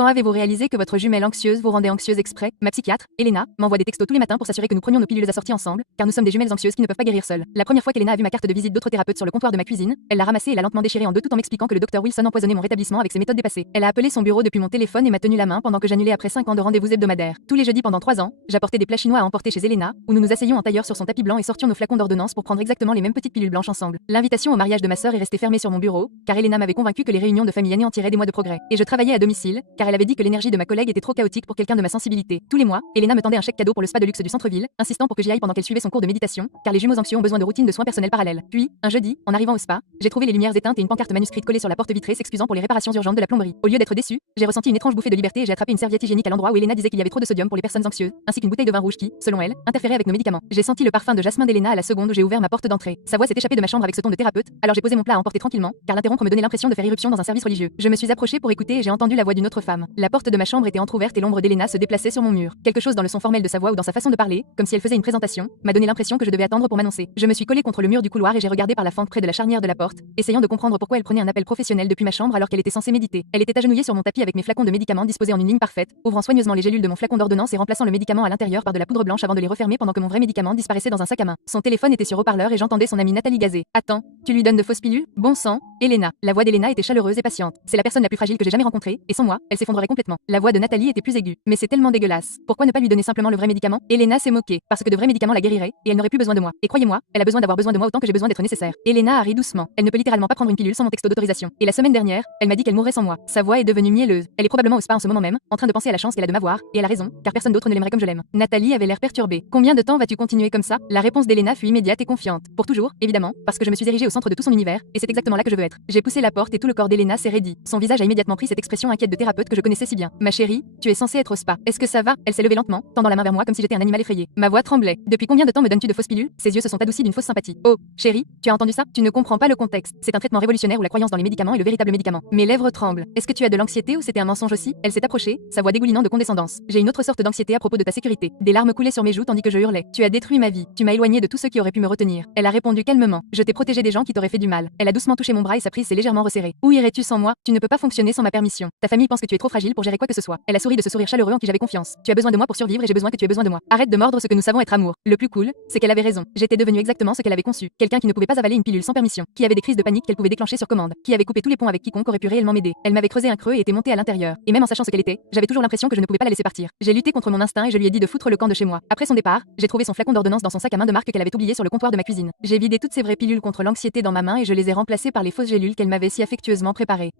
Quand avez-vous réalisé que votre jumelle anxieuse vous rendait anxieuse exprès? Ma psychiatre, Elena, m'envoie des textos tous les matins pour s'assurer que nous prenions nos pilules assorties ensemble, car nous sommes des jumelles anxieuses qui ne peuvent pas guérir seules. La première fois qu'Elena a vu ma carte de visite d'autres thérapeutes sur le comptoir de ma cuisine, elle l'a ramassée et l'a lentement déchirée en deux tout en m'expliquant que le docteur Wilson empoisonnait mon rétablissement avec ses méthodes dépassées. Elle a appelé son bureau depuis mon téléphone et m'a tenu la main pendant que j'annulais après 5 ans de rendez-vous hebdomadaires. Tous les jeudis pendant 3 ans, j'apportais des plats chinois à emporter chez Elena, où nous nous asseyions en tailleur sur son tapis blanc et sortions nos flacons d'ordonnance pour prendre exactement les mêmes petites pilules blanches ensemble. L'invitation au mariage de ma sœur est restée fermée sur mon bureau, car Elena m'avait convaincu que les réunions de famille anéantiraient des mois de progrès. Et je travaillais à domicile, car elle avait dit que l'énergie de ma collègue était trop chaotique pour quelqu'un de ma sensibilité. Tous les mois, Elena me tendait un chèque cadeau pour le spa de luxe du centre-ville, insistant pour que j'y aille pendant qu'elle suivait son cours de méditation, car les jumeaux anxieux ont besoin de routines de soins personnels parallèles. Puis, un jeudi, en arrivant au spa, j'ai trouvé les lumières éteintes et une pancarte manuscrite collée sur la porte vitrée s'excusant pour les réparations urgentes de la plomberie. Au lieu d'être déçu, j'ai ressenti une étrange bouffée de liberté et j'ai attrapé une serviette hygiénique à l'endroit où Elena disait qu'il y avait trop de sodium pour les personnes anxieuses, ainsi qu'une bouteille de vin rouge qui, selon elle, interférait avec nos médicaments. J'ai senti le parfum de jasmin d'Elena à la seconde où j'ai ouvert ma porte d'entrée. Sa voix s'est échappée de ma chambre avec ce ton de thérapeute, alors j'ai posé mon plat à emporter tranquillement, car l'interrompre me donnait l'impression de faire irruption dans un service religieux. Je me suis approchée pour écouter et j'ai entendu la voix d'une autre femme. La porte de ma chambre était entrouverte et l'ombre d'Elena se déplaçait sur mon mur. Quelque chose dans le son formel de sa voix ou dans sa façon de parler, comme si elle faisait une présentation, m'a donné l'impression que je devais attendre pour m'annoncer. Je me suis collée contre le mur du couloir et j'ai regardé par la fente près de la charnière de la porte, essayant de comprendre pourquoi elle prenait un appel professionnel depuis ma chambre alors qu'elle était censée méditer. Elle était agenouillée sur mon tapis avec mes flacons de médicaments disposés en une ligne parfaite, ouvrant soigneusement les gélules de mon flacon d'ordonnance et remplaçant le médicament à l'intérieur par de la poudre blanche avant de les refermer pendant que mon vrai médicament disparaissait dans un sac à main. Son téléphone était sur haut-parleur et j'entendais son amie Nathalie gazer. Attends, tu lui donnes de fausses pilules? Bon sang, Elena. La voix d'Elena était chaleureuse et patiente. C'est la personne la plus fragile que j'ai jamais rencontrée, et sans moi, elle s'effondrerait complètement. La voix de Nathalie était plus aiguë. Mais c'est tellement dégueulasse. Pourquoi ne pas lui donner simplement le vrai médicament? Elena s'est moquée, parce que de vrais médicaments la guériraient, et elle n'aurait plus besoin de moi. Et croyez-moi, elle a besoin d'avoir besoin de moi autant que j'ai besoin d'être nécessaire. Elena a ri doucement. Elle ne peut littéralement pas prendre une pilule sans mon texto d'autorisation. Et la semaine dernière, elle m'a dit qu'elle mourrait sans moi. Sa voix est devenue mielleuse. Elle est probablement au spa en ce moment même, en train de penser à la chance qu'elle a de m'avoir, et elle a raison, car personne d'autre ne l'aimerait comme je l'aime. Nathalie avait l'air perturbée. Combien de temps vas-tu continuer comme ça? La réponse d'Elena fut immédiate et confiante. Pour toujours, évidemment, parce que je me suis érigée au centre de tout son univers, et c'est exactement là que je veux être. J'ai poussé la porte et tout le corps d'Elena s'est raidi. Son visage a immédiatement pris cette expression inquiète de thérapeute que je connaissais si bien. Ma chérie, tu es censée être au spa. Est-ce que ça va? Elle s'est levée lentement, tendant la main vers moi comme si j'étais un animal effrayé. Ma voix tremblait. Depuis combien de temps me donnes-tu de fausses pilules? Ses yeux se sont adoucis d'une fausse sympathie. Oh, chérie, tu as entendu ça? Tu ne comprends pas le contexte. C'est un traitement révolutionnaire où la croyance dans les médicaments est le véritable médicament. Mes lèvres tremblent. Est-ce que tu as de l'anxiété ou c'était un mensonge aussi? Elle s'est approchée, sa voix dégoulinant de condescendance. J'ai une autre sorte d'anxiété à propos de ta sécurité. Des larmes coulaient sur mes joues tandis que je hurlais. Tu as détruit ma vie. Tu m'as éloigné de tous ceux qui auraient pu me retenir. Elle a répondu calmement. Je t'ai protégé des gens qui t'auraient fait du mal. Elle a doucement touché mon bras et sa prise s'est légèrement resserrée. Où irais-tu sans moi? Tu ne peux pas fonctionner sans ma permission. Ta famille pense que tu es trop fragile pour gérer quoi que ce soit. Elle a souri de ce sourire chaleureux en qui j'avais confiance. Tu as besoin de moi pour survivre et j'ai besoin que tu aies besoin de moi. Arrête de mordre ce que nous savons être amour. Le plus cool, c'est qu'elle avait raison. J'étais devenue exactement ce qu'elle avait conçu. Quelqu'un qui ne pouvait pas avaler une pilule sans permission, qui avait des crises de panique qu'elle pouvait déclencher sur commande, qui avait coupé tous les ponts avec quiconque aurait pu réellement m'aider. Elle m'avait creusé un creux et était montée à l'intérieur. Et même en sachant ce qu'elle était, j'avais toujours l'impression que je ne pouvais pas la laisser partir. J'ai lutté contre mon instinct et je lui ai dit de foutre le camp de chez moi. Après son départ, j'ai trouvé son flacon d'ordonnance dans son sac à main de marque qu'elle avait oublié sur le comptoir de ma cuisine. J'ai vidé toutes ces vraies pilules contre l'anxiété dans ma main et je les ai remplacées par les fausses gélules qu'elle m'avait si affectueusement préparées.